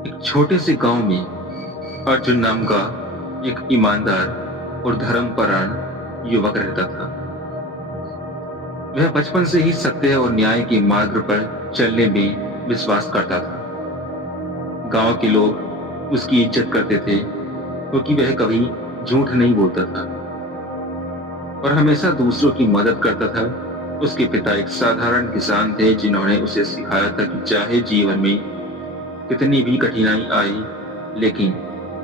एक छोटे से गांव में अर्जुन नाम का एक ईमानदार और धर्मपरायण युवक रहता था। वह बचपन से ही सत्य और न्याय के मार्ग पर चलने में विश्वास करता था। गांव के लोग उसकी इज्जत करते थे क्योंकि वह कभी झूठ नहीं बोलता था और हमेशा दूसरों की मदद करता था। उसके पिता एक साधारण किसान थे जिन्होंने उसे सिखाया था कि चाहे जीवन में कितनी भी कठिनाई आई, लेकिन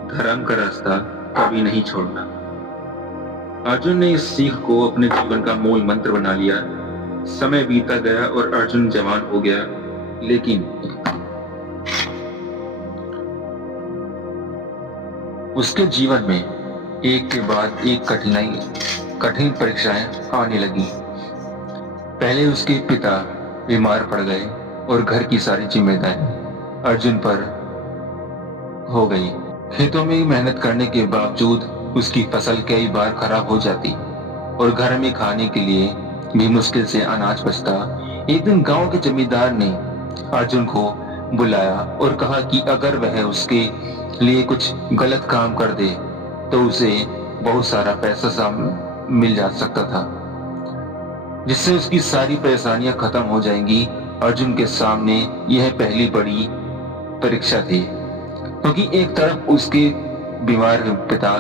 धर्म का रास्ता कभी नहीं छोड़ना। अर्जुन ने इस सीख को अपने जीवन का मूल मंत्र बना लिया। समय बीता गया और अर्जुन जवान हो गया, लेकिन उसके जीवन में एक के बाद एक कठिन परीक्षाएं आने लगी। पहले उसके पिता बीमार पड़ गए और घर की सारी जिम्मेदारी अर्जुन पर हो गई। खेतों में मेहनत करने के बावजूद उसकी फसल कई बार खराब हो जाती और घर में खाने के लिए भी मुश्किल से अनाज बचता। एक दिन गांव के जमींदार ने अर्जुन को बुलाया और कहा कि अगर वह उसके लिए कुछ गलत काम कर दे तो उसे बहुत सारा पैसा मिल जा सकता था, जिससे उसकी सारी परेशानियां खत्म हो जाएंगी। अर्जुन के सामने यह पहली बड़ी परीक्षा थी, क्योंकि एक तरफ उसके बीमार पिता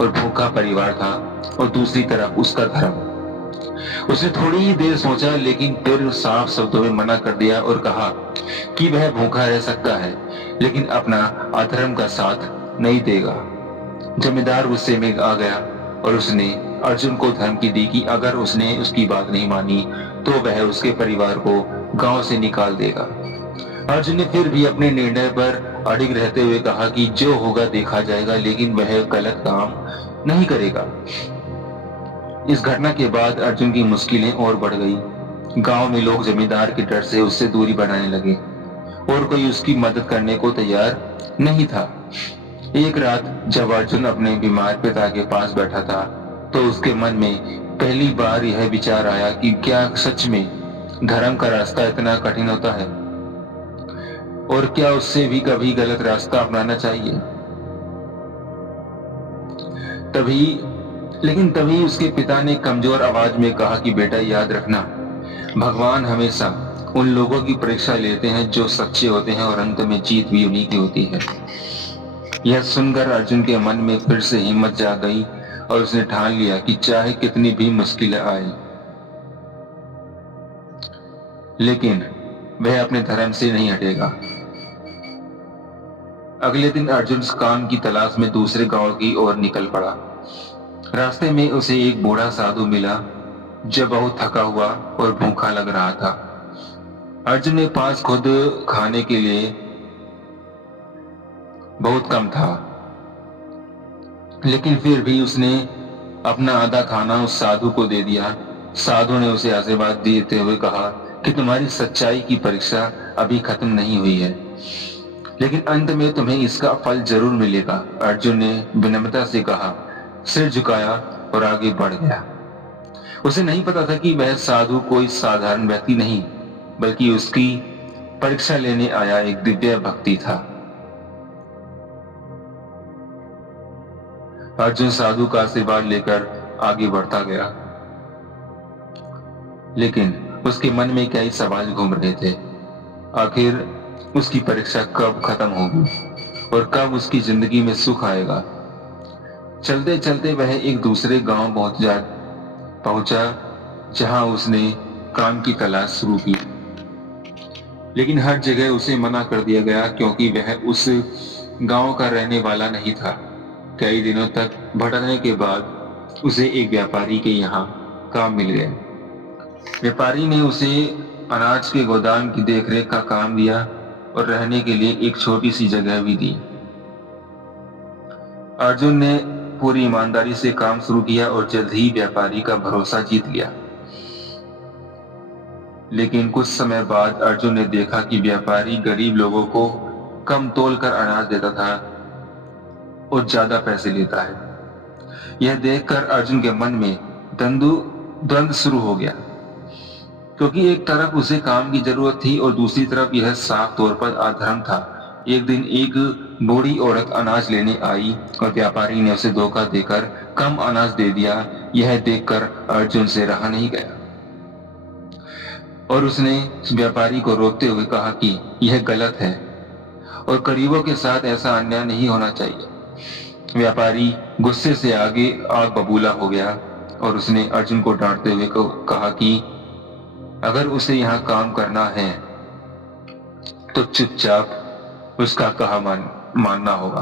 और भूखा परिवार था और दूसरी तरफ उसका धर्म। उसने थोड़ी ही देर सोचा, लेकिन फिर साफ शब्दों में मना कर दिया और कहा कि वह भूखा रह सकता है लेकिन अपना अधर्म का साथ नहीं देगा। जमींदार गुस्से में आ गया और उसने अर्जुन को धमकी दी कि अगर उसने उसकी बात नहीं मानी तो वह उसके परिवार को गांव से निकाल देगा। अर्जुन ने फिर भी अपने निर्णय पर अडिग रहते हुए कहा कि जो होगा देखा जाएगा, लेकिन वह गलत काम नहीं करेगा। इस घटना के बाद अर्जुन की मुश्किलें और बढ़ गई। गांव में लोग जमींदार के डर से उससे दूरी बनाने लगे और कोई उसकी मदद करने को तैयार नहीं था। एक रात जब अर्जुन अपने बीमार पिता के पास बैठा था तो उसके मन में पहली बार यह विचार आया कि क्या सच में धर्म का रास्ता इतना कठिन होता है और क्या उससे भी कभी गलत रास्ता अपनाना चाहिए। तभी उसके पिता ने कमजोर आवाज में कहा कि बेटा, याद रखना, भगवान हमेशा उन लोगों की परीक्षा लेते हैं जो सच्चे होते हैं और अंत में जीत भी उन्हीं की होती है। यह सुनकर अर्जुन के मन में फिर से हिम्मत जाग गई और उसने ठान लिया कि चाहे कितनी भी मुश्किलें आए, लेकिन वह अपने धर्म से नहीं हटेगा। अगले दिन अर्जुन काम की तलाश में दूसरे गांव की ओर निकल पड़ा। रास्ते में उसे एक बूढ़ा साधु मिला जो बहुत थका हुआ और भूखा लग रहा था। अर्जुन के पास खुद खाने के लिए बहुत कम था, लेकिन फिर भी उसने अपना आधा खाना उस साधु को दे दिया। साधु ने उसे आशीर्वाद देते हुए कहा कि तुम्हारी सच्चाई की परीक्षा अभी खत्म नहीं हुई है, लेकिन अंत में तुम्हें इसका फल जरूर मिलेगा। अर्जुन ने विनम्रता से कहा, सिर झुकाया और आगे बढ़ गया। उसे नहीं पता था कि वह साधु कोई साधारण व्यक्ति नहीं, बल्कि उसकी परीक्षा लेने आया एक दिव्य भक्ति था। अर्जुन साधु का आशीर्वाद लेकर आगे बढ़ता गया, लेकिन उसके मन में कई सवाल घूम रहे थे। आखिर उसकी परीक्षा कब खत्म होगी और कब उसकी जिंदगी में सुख आएगा। चलते चलते वह एक दूसरे गांव पहुंचा जहां उसने काम की तलाश शुरू की, लेकिन हर जगह उसे मना कर दिया गया क्योंकि वह उस गांव का रहने वाला नहीं था। कई दिनों तक भटकने के बाद उसे एक व्यापारी के यहाँ काम मिल गया। व्यापारी ने उसे अनाज के गोदाम की देखरेख का काम दिया और रहने के लिए एक छोटी सी जगह भी दी। अर्जुन ने पूरी ईमानदारी से काम शुरू किया और जल्द ही व्यापारी का भरोसा जीत लिया। लेकिन कुछ समय बाद अर्जुन ने देखा कि व्यापारी गरीब लोगों को कम तोलकर अनाज देता था और ज्यादा पैसे लेता है। यह देखकर अर्जुन के मन में द्वंद्व शुरू हो गया, क्योंकि एक तरफ उसे काम की जरूरत थी और दूसरी तरफ यह साफ तौर पर अधर्म था। एक दिन एक बूढ़ी औरत अनाज लेने आई और व्यापारी ने उसे धोखा देकर कम अनाज दे दिया। यह देखकर अर्जुन से रहा नहीं गया और उसने व्यापारी को रोकते हुए कहा कि यह गलत है और गरीबों के साथ ऐसा अन्याय नहीं होना चाहिए। व्यापारी गुस्से से आगे आग बबूला हो गया और उसने अर्जुन को डांटते हुए कहा कि अगर उसे यहाँ काम करना है तो चुपचाप उसका कहा मानना होगा।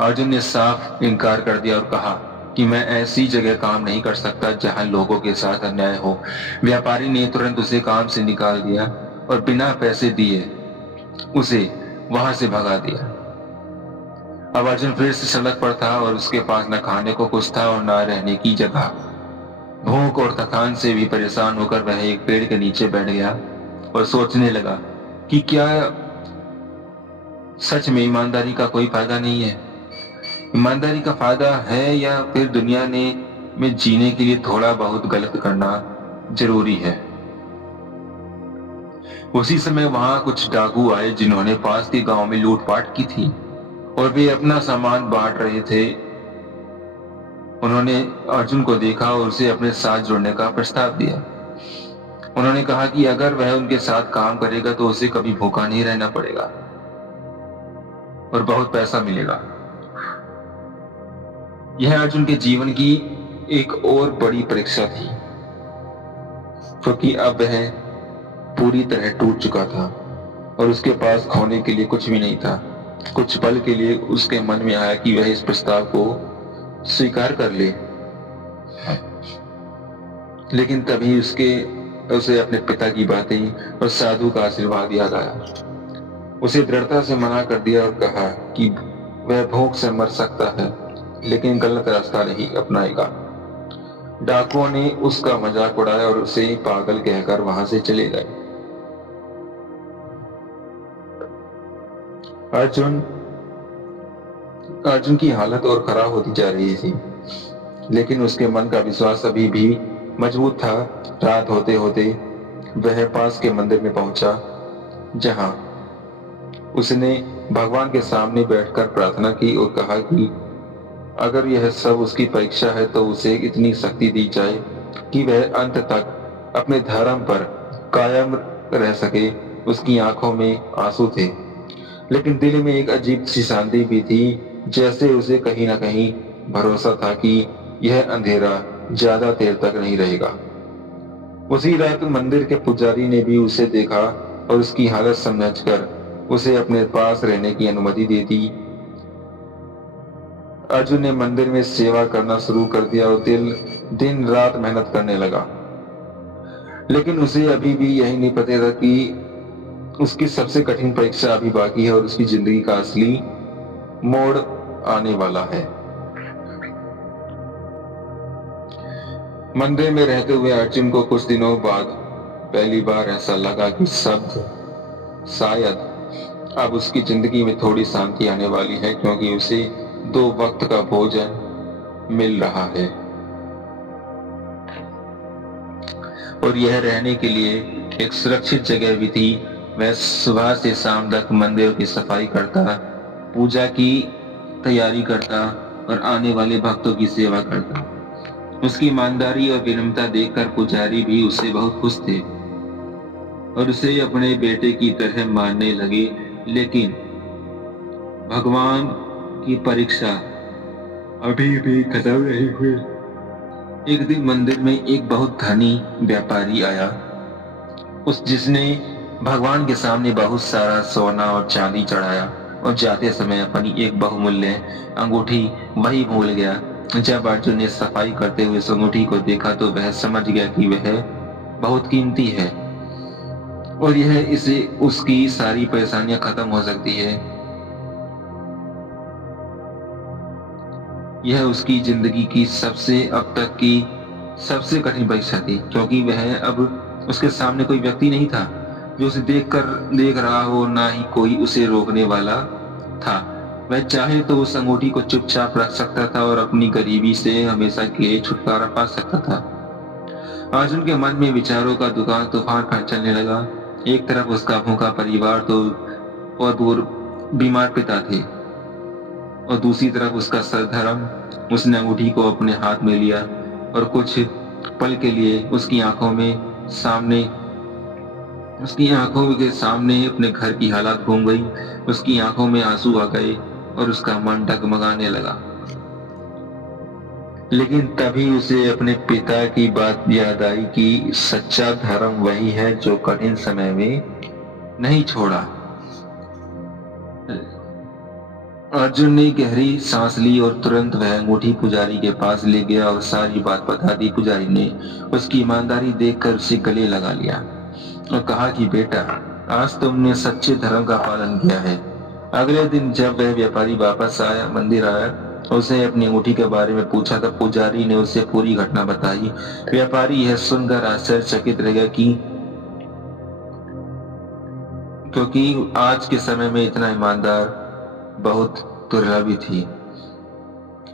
अर्जुन ने साफ इनकार कर दिया और कहा कि मैं ऐसी जगह काम नहीं कर सकता जहां लोगों के साथ अन्याय हो। व्यापारी ने तुरंत उसे काम से निकाल दिया और बिना पैसे दिए उसे वहां से भगा दिया। अब अर्जुन फिर से सड़क पर था और उसके पास न खाने को कुछ था और न रहने की जगह। भूख और थकान से भी परेशान होकर वह एक पेड़ के नीचे बैठ गया और सोचने लगा कि क्या सच में ईमानदारी का कोई फायदा नहीं है। ईमानदारी का फायदा है या फिर दुनिया में जीने के लिए थोड़ा बहुत गलत करना जरूरी है। उसी समय वहां कुछ डाकू आए जिन्होंने पास के गांव में लूटपाट की थी और वे अपना सामान बांट रहे थे। उन्होंने अर्जुन को देखा और उसे अपने साथ जुड़ने का प्रस्ताव दिया। उन्होंने कहा कि अगर वह उनके साथ काम करेगा तो उसे कभी भूखा नहीं रहना पड़ेगा और बहुत पैसा मिलेगा। यह अर्जुन के जीवन की एक और बड़ी परीक्षा थी, क्योंकि अब वह पूरी तरह टूट चुका था और उसके पास खोने के लिए कुछ भी नहीं था। कुछ पल के लिए उसके मन में आया कि वह इस प्रस्ताव को स्वीकार कर ले, लेकिन तभी उसे अपने पिता की बातें और साधु का आशीर्वाद याद आया। उसे दृढ़ता से मना कर दिया और कहा कि वह भूख से मर सकता है लेकिन गलत रास्ता नहीं अपनाएगा। डाकुओं ने उसका मजाक उड़ाया और उसे पागल कहकर वहां से चले गए। अर्जुन की हालत और खराब होती जा रही थी, लेकिन उसके मन का विश्वास अभी भी मजबूत था। रात होते होते वह पास के मंदिर में पहुंचा, जहां उसने भगवान के सामने बैठकर प्रार्थना की और कहा कि अगर यह सब उसकी परीक्षा है तो उसे इतनी शक्ति दी जाए कि वह अंत तक अपने धर्म पर कायम रह सके। उसकी आंखों में आंसू थे, लेकिन दिल में एक अजीब सी शांति भी थी, जैसे उसे कहीं ना कहीं भरोसा था कि यह अंधेरा ज्यादा देर तक नहीं रहेगा। उसी रात मंदिर के पुजारी ने भी उसे देखा और उसकी हालत समझकर उसे अपने पास रहने की अनुमति दे दी। अर्जुन ने मंदिर में सेवा करना शुरू कर दिया और दिन रात मेहनत करने लगा, लेकिन उसे अभी भी यही नहीं पता था कि उसकी सबसे कठिन परीक्षा अभी बाकी है और उसकी जिंदगी का असली मोड़ आने वाला है। मंदिर में रहते हुए अर्जुन को कुछ दिनों बाद पहली बार ऐसा लगा कि शायद अब उसकी जिंदगी में थोड़ी शांति आने वाली है, क्योंकि उसे 2 वक्त का भोजन मिल रहा है और यह रहने के लिए एक सुरक्षित जगह भी थी। वह सुबह से शाम तक मंदिर की सफाई करता, पूजा की तैयारी करता और आने वाले भक्तों की सेवा करता। उसकी ईमानदारी और विनम्रता देखकर पुजारी भी उससे बहुत खुश थे और उसे अपने बेटे की तरह मानने लगे। लेकिन भगवान की परीक्षा अभी भी खत्म नहीं हुई। एक दिन मंदिर में एक बहुत धनी व्यापारी आया, जिसने भगवान के सामने बहुत सारा सोना और चांदी चढ़ाया और जाते समय अपनी एक बहुमूल्य अंगूठी वही भूल गया। जब अर्जुन ने सफाई करते हुए उस अंगूठी को देखा तो वह समझ गया कि वह बहुत कीमती है और इससे उसकी सारी परेशानियां खत्म हो सकती है। यह उसकी जिंदगी की अब तक की सबसे कठिन परीक्षा थी, क्योंकि वह अब उसके सामने कोई व्यक्ति नहीं था जो उसे देख रहा हो, ना ही कोई उसे रोकने वाला था। वह चाहे तो उस अंगूठी को चुपचाप रख सकता था और अपनी गरीबी से हमेशा के लिए छुटकारा पा सकता था। अर्जुन के मन में विचारों का तूफान चलने लगा। एक तरफ उसका भूखा परिवार तो और बीमार पिता थे और दूसरी तरफ उसका सरधर्म। उसने अंगूठी को अपने हाथ में लिया और कुछ पल के लिए उसकी आंखों के सामने अपने घर की हालत घूम गई। उसकी आंखों में आंसू आ गए और उसका मन डगमगाने लगा। लेकिन तभी उसे अपने पिता की बात याद आई कि सच्चा धर्म वही है जो कठिन समय में नहीं छोड़ा। अर्जुन ने गहरी सांस ली और तुरंत वह अंगूठी पुजारी के पास ले गया और सारी बात बता दी। पुजारी ने उसकी ईमानदारी देखकर उसे गले लगा लिया और कहा कि बेटा, आज तुमने सच्चे धर्म का पालन किया है। अगले दिन जब वह व्यापारी वापस मंदिर आया, उसे अपनी अंगूठी के बारे में पूछा तब पुजारी ने उसे पूरी घटना बताई। व्यापारी यह सुनकर आश्चर्यचकित रह गया क्योंकि आज के समय में इतना ईमानदार बहुत दुर्लभ थी।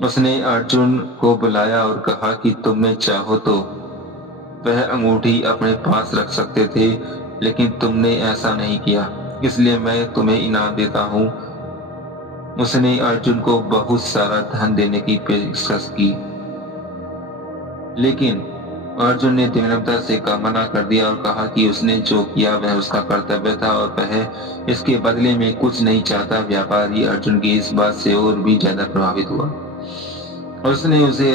उसने अर्जुन को बुलाया और कहा कि तुमने चाहो तो वह अंगूठी अपने पास रख सकते थे, लेकिन तुमने ऐसा नहीं किया, इसलिए मैं तुम्हें इनाम देता हूँ। उसने अर्जुन को बहुत सारा धन देने की पेशकश की, लेकिन अर्जुन ने विनम्रता से मना कर दिया और कहा कि उसने जो किया वह उसका कर्तव्य था और वह इसके बदले में कुछ नहीं चाहता। व्यापारी अर्जुन की इस बात से और भी ज्यादा प्रभावित हुआ। उसने उसे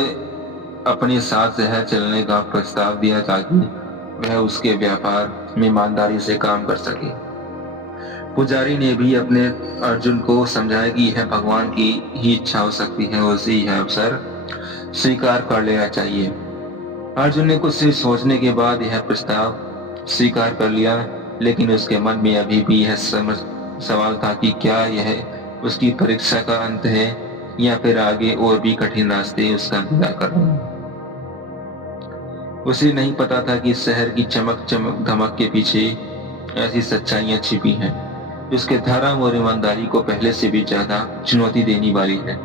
अपने साथ शहर चलने का प्रस्ताव दिया ताकि वह उसके व्यापार में ईमानदारी से काम कर सके। पुजारी ने भी अपने अर्जुन को समझाया कि यह भगवान की ही इच्छा हो सकती है, उसे यह अवसर स्वीकार कर लेना चाहिए। अर्जुन ने कुछ सोचने के बाद यह प्रस्ताव स्वीकार कर लिया, लेकिन उसके मन में अभी भी यह सवाल था कि क्या यह उसकी परीक्षा का अंत है या फिर आगे और भी कठिन रास्ते उसका इंतजार कर रहे हैं। उसे नहीं पता था कि शहर की चमक धमक के पीछे ऐसी सच्चाइयां छिपी हैं जिसके धर्म और ईमानदारी को पहले से भी ज्यादा चुनौती देने वाली है।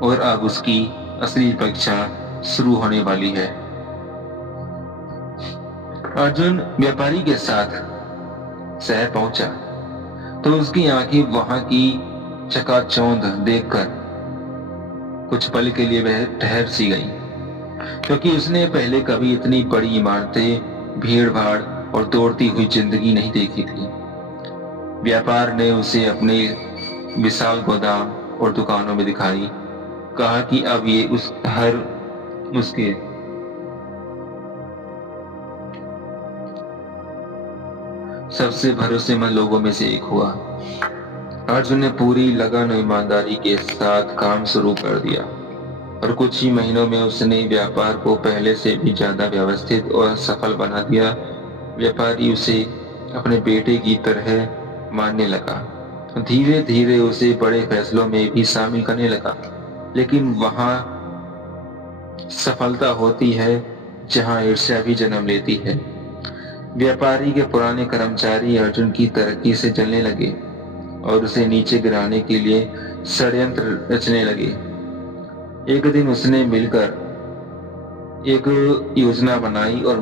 और अब उसकी असली परीक्षा शुरू होने वाली है। अर्जुन व्यापारी के साथ शहर पहुंचा तो उसकी आंखें वहां की चकाचौंध देखकर कुछ पल के लिए वह ठहर सी गई, क्योंकि उसने पहले कभी इतनी बड़ी इमारतें, भीड़ भाड़ और दौड़ती हुई जिंदगी नहीं देखी थी। व्यापार ने उसे अपने विशाल गोदाम और दुकानों में दिखाई, कहा कि अब ये उसके सबसे भरोसेमंद लोगों में से एक हुआ। अर्जुन ने पूरी लगन और ईमानदारी के साथ काम शुरू कर दिया और कुछ ही महीनों में उसने व्यापार को पहले से भी ज्यादा व्यवस्थित और सफल बना दिया। व्यापारी उसे अपने बेटे की तरह मानने लगा। धीरे धीरे उसे बड़े फैसलों में भी शामिल करने लगा, लेकिन वहां सफलता होती है जहां ईर्ष्या भी जन्म लेती है। व्यापारी के पुराने कर्मचारी अर्जुन की तरक्की से जलने लगे और उसे नीचे गिराने के लिए षड्यंत्र रचने लगे। एक दिन उसने मिलकर एक योजना बनाई और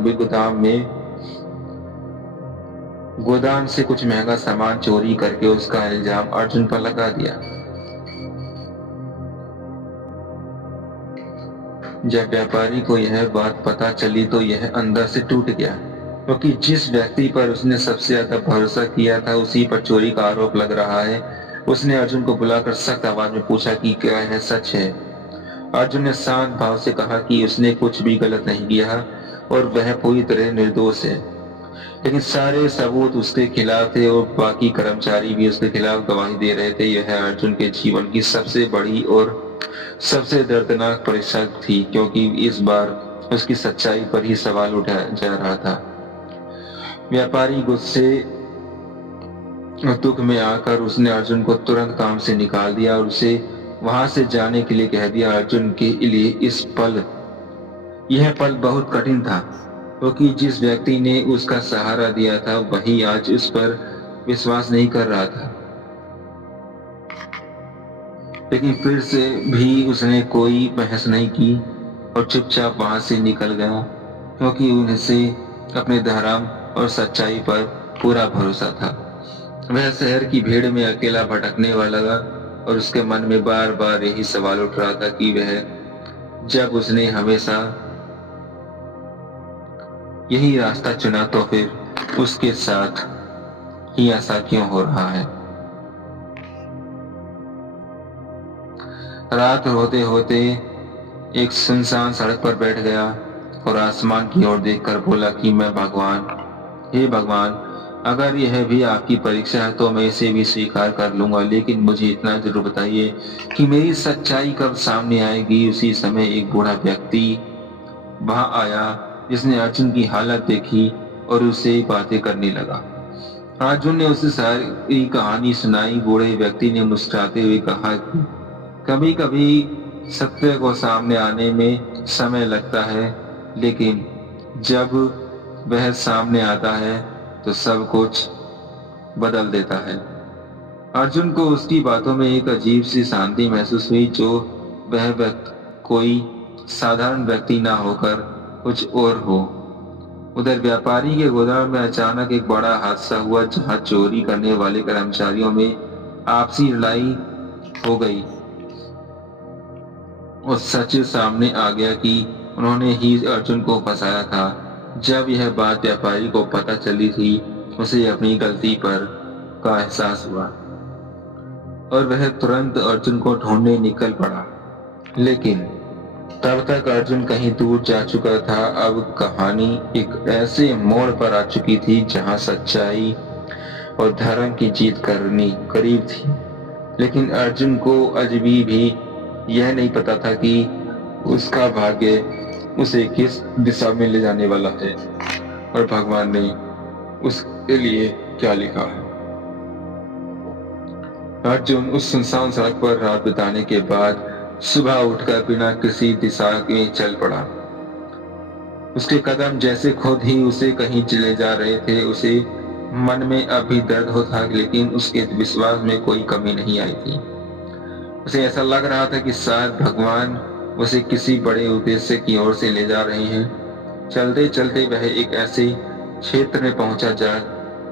गोदाम से कुछ महंगा सामान चोरी करके उसका इल्जाम अर्जुन पर लगा दिया। जब व्यापारी को यह बात पता चली तो यह अंदर से टूट गया, क्योंकि जिस व्यक्ति पर उसने सबसे ज्यादा भरोसा किया था उसी पर चोरी का आरोप लग रहा है। उसने अर्जुन को बुलाकर सख्त आवाज में पूछा कि क्या यह सच है। अर्जुन ने शांत भाव से कहा कि उसने कुछ भी गलत नहीं किया और वह पूरी तरह निर्दोष है, लेकिन सारे सबूत उसके खिलाफ थे और बाकी कर्मचारी भी उसके खिलाफ गवाही दे रहे थे। यह अर्जुन के जीवन की सबसे बड़ी और सबसे दर्दनाक परीक्षा थी, क्योंकि इस बार उसकी सच्चाई पर ही सवाल उठाया जा रहा था। व्यापारी गुस्से और दुख में आकर उसने अर्जुन को तुरंत काम से निकाल दिया और उसे वहां से जाने के लिए कह दिया। अर्जुन के लिए यह पल बहुत कठिन था, क्योंकि जिस व्यक्ति ने उसका सहारा दिया था वही आज उस पर विश्वास नहीं कर रहा था। लेकिन फिर से भी उसने कोई बहस नहीं की और चुपचाप वहां से निकल गया, क्योंकि उसे अपने धर्म और सच्चाई पर पूरा भरोसा था। वह शहर की भीड़ में अकेला भटकने वाला लगा और उसके मन में बार बार यही सवाल उठ रहा था कि वह जब उसने हमेशा यही रास्ता चुना तो फिर उसके साथ ही ऐसा क्यों हो रहा है। रात होते होते एक सुनसान सड़क पर बैठ गया और आसमान की ओर देखकर बोला कि मैं भगवान, हे भगवान, अगर यह भी आपकी परीक्षा है तो मैं इसे भी स्वीकार कर लूंगा, लेकिन मुझे इतना जरूर बताइए कि मेरी सच्चाई कब सामने आएगी। उसी समय एक बूढ़ा व्यक्ति वहां आया जिसने अर्जुन की हालत देखी और उससे बातें करने लगा। अर्जुन ने उसे सारी कहानी सुनाई। बूढ़े व्यक्ति ने मुस्कुराते हुए कहा कि कभी कभी सत्य को सामने आने में समय लगता है, लेकिन जब वह सामने आता है तो सब कुछ बदल देता है। अर्जुन को उसकी बातों में एक अजीब सी शांति महसूस हुई, जो वह कोई साधारण व्यक्ति ना होकर कुछ और हो। उधर व्यापारी के गोदाम में अचानक एक बड़ा हादसा हुआ, जहां चोरी करने वाले कर्मचारियों में आपसी लड़ाई हो गई और सच सामने आ गया कि उन्होंने ही अर्जुन को फंसाया था। जब यह बात व्यापारी को पता चली थी, उसे अपनी गलती पर का एहसास हुआ और वह तुरंत अर्जुन को ढूंढने निकल पड़ा। लेकिन तब तक अर्जुन कहीं दूर जा चुका था। अब कहानी एक ऐसे मोड़ पर आ चुकी थी जहां सच्चाई और धर्म की जीत करनी करीब थी, लेकिन अर्जुन को अजभी भी यह नहीं पता था कि उसका भाग्य उसे किस दिशा में ले जाने वाला है और भगवान ने उसके लिए क्या लिखा है। अर्जुन उस सुनसान सड़क पर रात बिताने के बाद सुबह उठकर बिना किसी दिशा में चल पड़ा। उसके कदम जैसे खुद ही उसे कहीं चले जा रहे थे। उसे मन में अभी दर्द होता, लेकिन उसके विश्वास में कोई कमी नहीं आई थी। उसे ऐसा लग रहा था कि शायद भगवान उसे किसी बड़े उद्देश्य की ओर से ले जा रहे हैं। चलते चलते वह एक ऐसे क्षेत्र में पहुंचा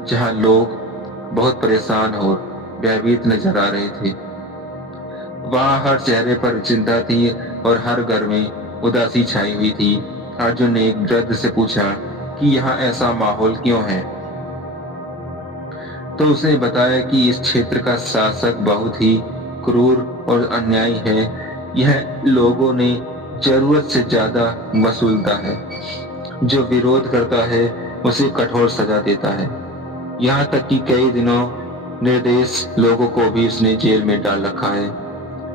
जहां लोग बहुत परेशान और भयभीत नजर आ रहे थे। वहां हर चेहरे पर चिंता थी और हर घर में उदासी छाई हुई थी। अर्जुन ने एक वृद्ध से पूछा कि यहाँ ऐसा माहौल क्यों है, तो उसने बताया कि इस क्षेत्र का शासक बहुत ही क्रूर और अन्यायी है। यह लोगों ने जरूरत से ज्यादा वसूलता है। जो विरोध करता है उसे कठोर सजा देता है। यहाँ तक कि कई दिनों निर्दोष लोगों को भी उसने जेल में डाल रखा है।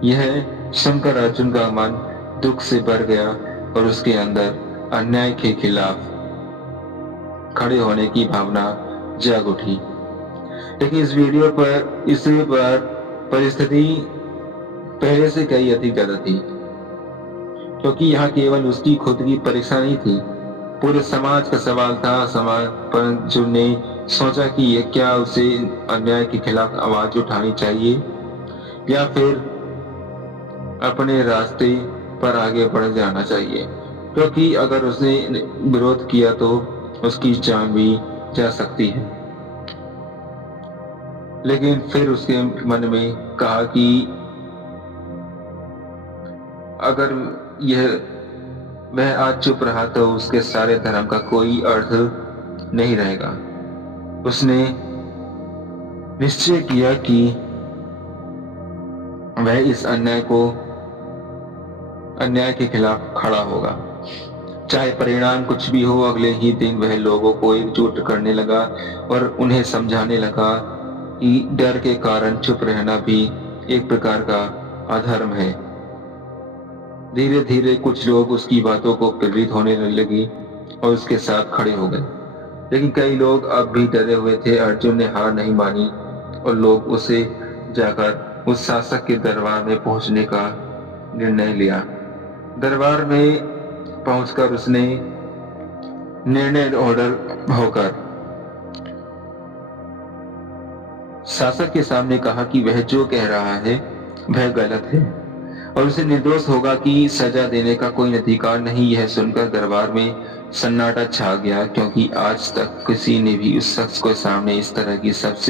यह सुनकर अर्जुन का मन दुख से भर गया और उसके अंदर अन्याय के खिलाफ खड़े होने की भावना जाग उठी। लेकिन इस बार परिस्थिति पहले से कई अधिक ज्यादा थी, क्योंकि यहाँ केवल उसकी खुद की परीक्षा नहीं थी, पूरे समाज का सवाल था। समाज पर अर्जुन ने सोचा कि ये क्या उसे अन्याय के खिलाफ आवाज उठानी चाहिए या फिर अपने रास्ते पर आगे बढ़ जाना चाहिए, क्योंकि अगर उसने विरोध किया तो उसकी जान भी जा सकती है। लेकिन फिर उसके मन में कहा कि अगर वह आज चुप रहा तो उसके सारे धर्म का कोई अर्थ नहीं रहेगा। उसने निश्चय किया कि वह इस अन्याय के खिलाफ खड़ा होगा, चाहे परिणाम कुछ भी हो। अगले ही दिन वह लोगों को एकजुट करने लगा और उन्हें समझाने लगा कि डर के कारण चुप रहना भी एक प्रकार का अधर्म है। धीरे धीरे कुछ लोग उसकी बातों को प्रेरित होने लगे और उसके साथ खड़े हो गए, लेकिन कई लोग अब भी डरे हुए थे। अर्जुन ने हार नहीं मानी और लोग उसे जाकर उस शासक के दरबार में पहुंचने का निर्णय लिया। दरबार में पहुंचकर उसने निर्णय ऑर्डर होकर शासक के सामने कहा कि वह जो कह रहा है वह गलत है और उसे निर्दोष होगा कि सजा देने का कोई अधिकार नहीं। यह सुनकर दरबार में सन्नाटा छा गया, क्योंकि आज तक किसी ने भी उस शख्स को सामने इस तरह की सच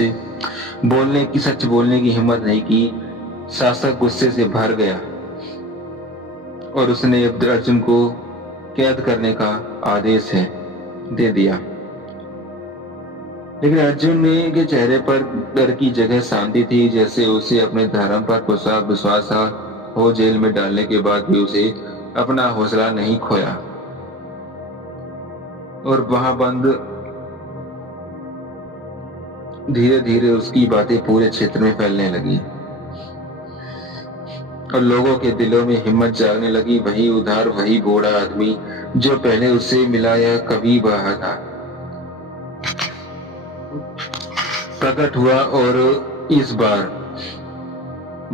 बोलने की हिम्मत नहीं की। शासक गुस्से से भर गया और उसने अर्जुन को कैद करने का आदेश दे दिया। लेकिन अर्जुन के चेहरे पर डर की जगह शांति थी, जैसे उसे अपने धर्म पर पूरा विश्वास था। हो जेल में डालने के बाद भी उसे अपना हौसला नहीं खोया और वहां बंद धीरे धीरे उसकी बातें पूरे क्षेत्र में फैलने लगी और लोगों के दिलों में हिम्मत जागने लगी। वही उधार, वही बूढ़ा आदमी जो पहले उससे मिला यह कभी वह था प्रकट हुआ और इस बार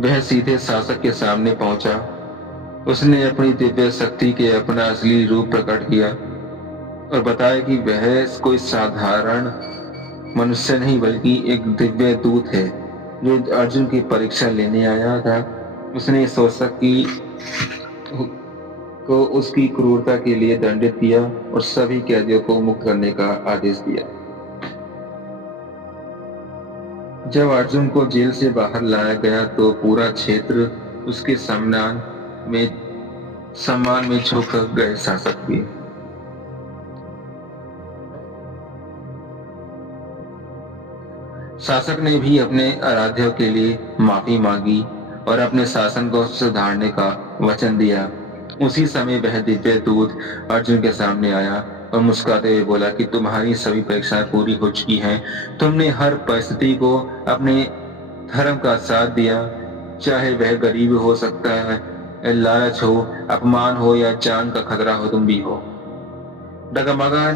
वह सीधे शासक के सामने पहुंचा। उसने अपनी दिव्य शक्ति के अपना असली रूप प्रकट किया और बताया कि वह कोई साधारण मनुष्य नहीं बल्कि एक दिव्य दूत है जो अर्जुन की परीक्षा लेने आया था। उसने शोषक को उसकी क्रूरता के लिए दंडित किया और सभी कैदियों को मुक्त करने का आदेश दिया। जब अर्जुन को जेल से बाहर लाया गया तो पूरा क्षेत्र उसके सम्मान में झुक गए। शासक भी शासक ने भी अपने आराध्यों के लिए माफी मांगी और अपने शासन को सुधारने का वचन दिया। उसी समय वह दिव्य दूत अर्जुन के सामने आया और मुस्कुराते हुए बोला कि तुम्हारी सभी परीक्षाएं पूरी हो चुकी हैं। तुमने हर परिस्थिति को अपने धर्म का साथ दिया, चाहे वह गरीब हो सकता है, लालच हो, अपमान हो या जान का खतरा हो, तुम भी हो। डगमगाए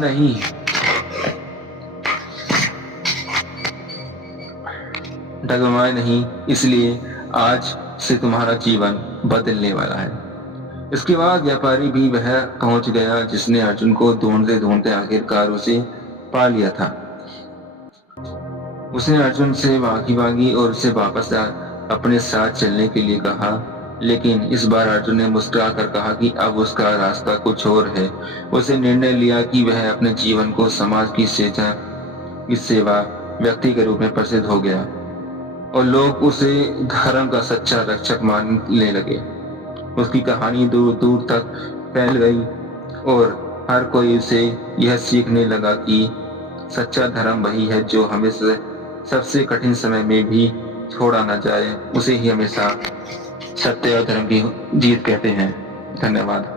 नहीं, इसलिए आज से तुम्हारा जीवन बदलने वाला है। इसके बाद व्यापारी भी वह पहुंच गया जिसने अर्जुन को ढूंढते ढूंढते आखिरकार उसे पा लिया था। उसने अर्जुन से माफी मांगी और उसे वापस अपने साथ चलने के लिए कहा, लेकिन इस बार अर्जुन ने मुस्कुरा कर कहा कि अब उसका रास्ता कुछ और है। उसे निर्णय लिया कि वह अपने जीवन को समाज की सेवा व्यक्ति के रूप में प्रसिद्ध हो गया और लोग उसे धर्म का सच्चा रक्षक मानने लगे। उसकी कहानी दूर दूर तक फैल गई और हर कोई उसे यह सीखने लगा कि सच्चा धर्म वही है जो हमेशा सबसे कठिन समय में भी छोड़ा न जाए। उसे ही हमेशा सत्य और धर्म की जीत कहते हैं। धन्यवाद।